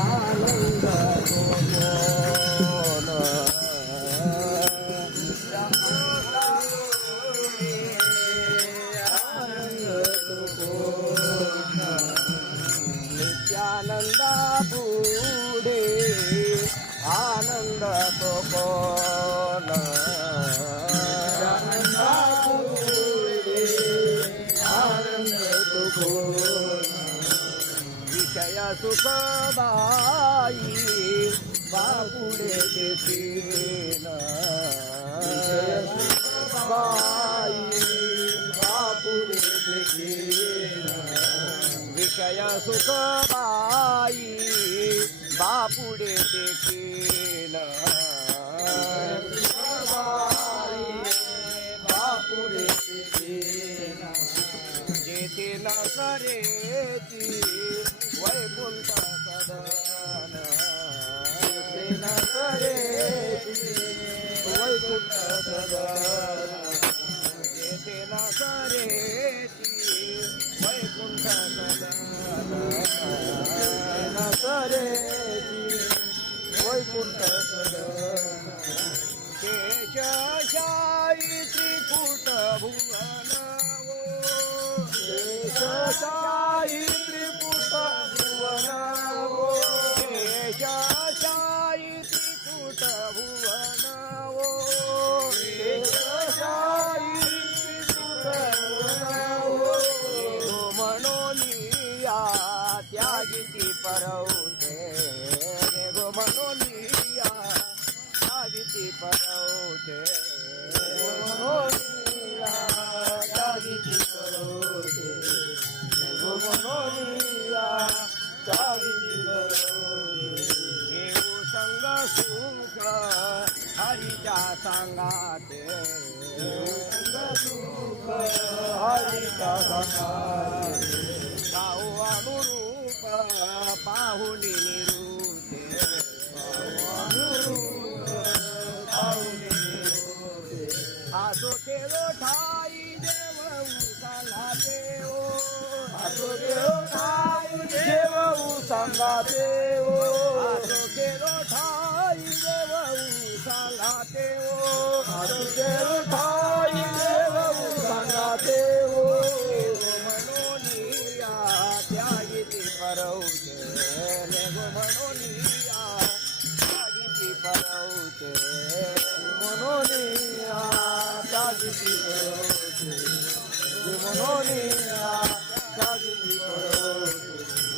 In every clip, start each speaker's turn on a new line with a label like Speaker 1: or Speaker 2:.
Speaker 1: ಆನಂದ सुखबाई सुख बाई बापुडे देशील सुखबाई बापुडे देशील विषय सुख बापुडे પરવશે રે ગો મનોલિયા જાગીતી પરવશે મનોલિયા જાગીતી પરવશે રે ગો મનોલિયા જાગીતી પરવશે એવું સંગ સુખ હરિજા સંગાતે સુખ હરિજા સંગાતે ગાવાનું अनुरूप पाहुली निरूते आसो केलो ठाई देव सांगाते ओ आसो केलो ठाई देव सांगाते ओ आसो केलो ठाई देव सांगाते ओ आसो केलो ठाई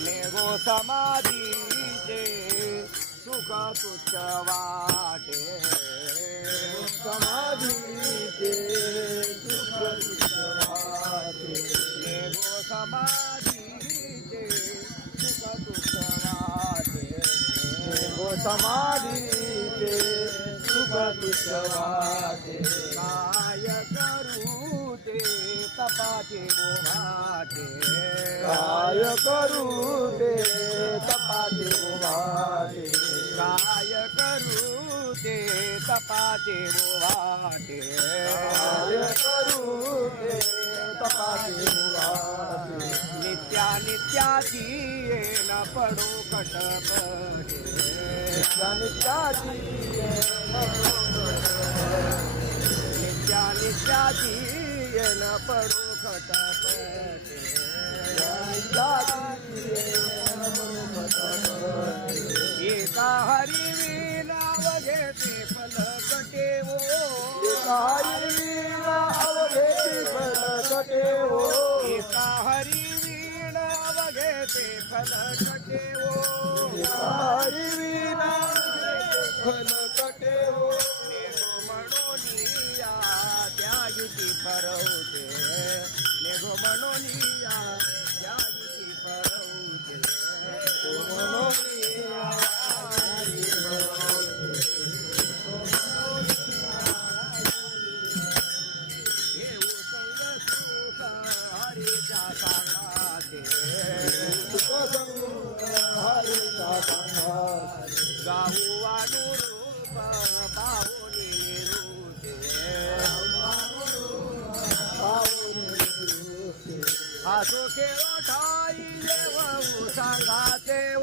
Speaker 1: મેરો સમાધિ છે સુખ તુચ્છ વાટે સમાધિ છે સુખ તુચ્છ વાટે મેરો સમાધિ છે સુખ તુચ્છ समाधीचे सुख तुच्छ वाटे काय करू ते तपाचे वाटे काय करू ते तपाचे वाटे काय करू ते तपाचे वाटे काय करू ते तपाचे वाटे नित्या नित्याची न पडो कटपटे नित्या नित्याची नित्या नित्याची न पडो कटपटे एका हरी नाव घेते फलकटे ओ एका हरी नाव घेते फलकटे ओ एका हरी नाव घेते फलकटे ओ एका हरी नाव फलकटे 他说给我找一 ತಾಯಿ
Speaker 2: ದೇವ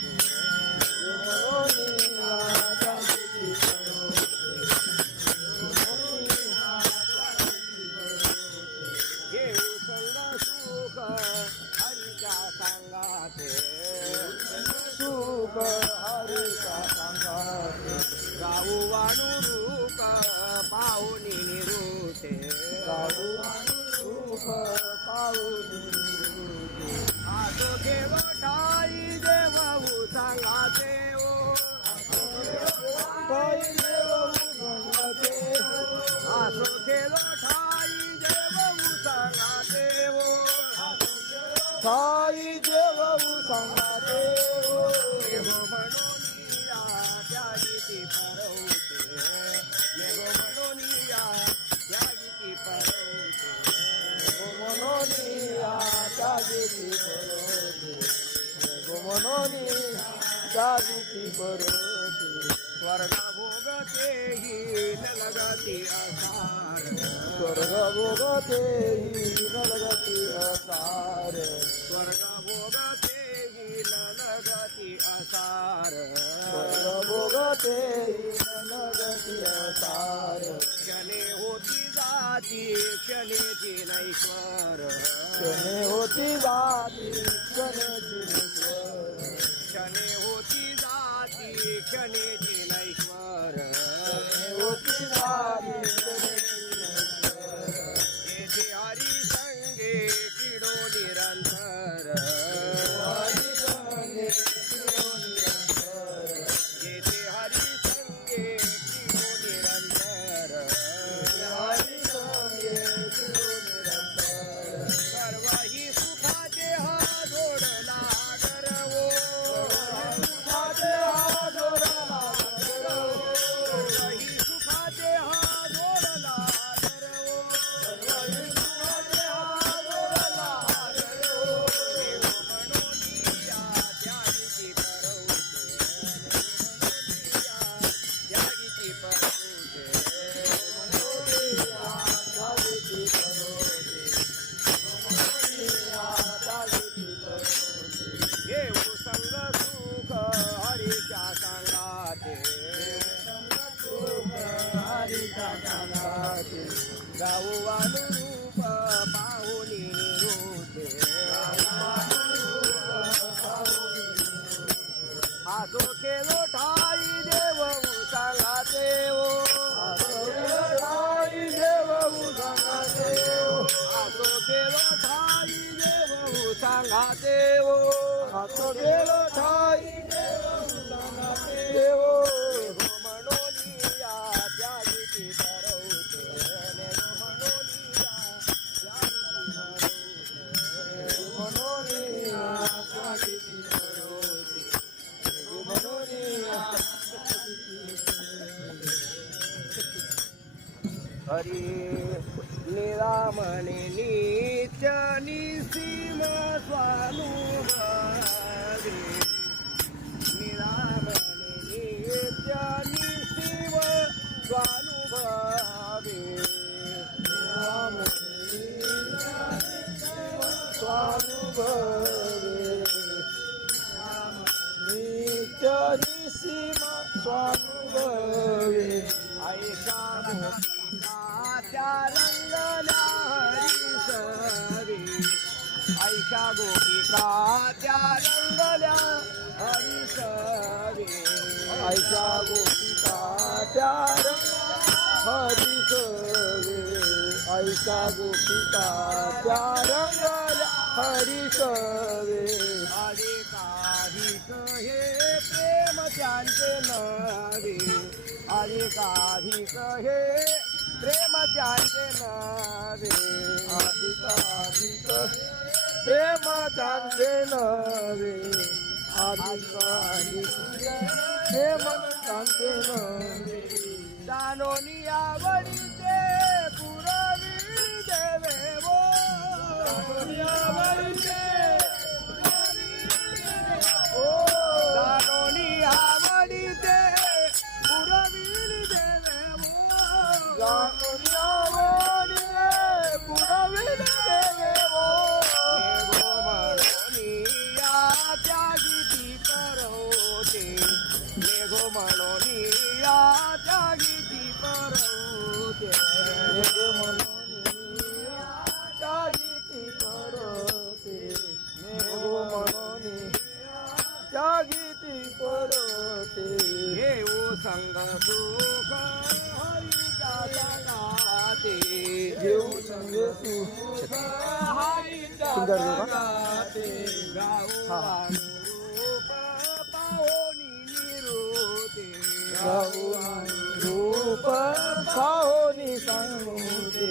Speaker 2: जागृती परते
Speaker 1: स्वर्गा भोगते ही नलगती असार
Speaker 2: स्वर्ग भोगते ही नलगती असार
Speaker 1: स्वर्ग भोगते लेखी नैश्वर
Speaker 2: होती
Speaker 1: बाबी দেও হাত গেল ঠাই দেও রমণনিয়া
Speaker 2: জাগিতি ধরো রমণনিয়া জাগিতি
Speaker 1: ধরো রমণনিয়া জাগিতি ধরো হরি निरामणे नित्य निसीम स्वानुभवे नित्य निसीमा स्वानुभवे ऐका गोपिका त्या सीमा हरिसरे ऐका गोपिका त्या रंगल्या हरिसरे
Speaker 2: ऐशा गोपिका त्या हरी सवे ऐशा गोपिका त्या रंगल्या हरी सवे
Speaker 1: अरे काधिक हे प्रेम त्यांचे नवे अरे काधिक हे
Speaker 2: પ્રેમ જાણજે ના
Speaker 1: રે આદિકાદિક પ્રેમ જાણજે ના રે આદિકાદિક પ્રેમ જાણજે ના
Speaker 2: રે દાનોની આવડી દે પુરાવી દેવેવો દાનોની આવડી
Speaker 1: દે संग
Speaker 2: सुंदर हा.
Speaker 1: अनुरूप पाहोनी निरोते
Speaker 2: रूप सांगते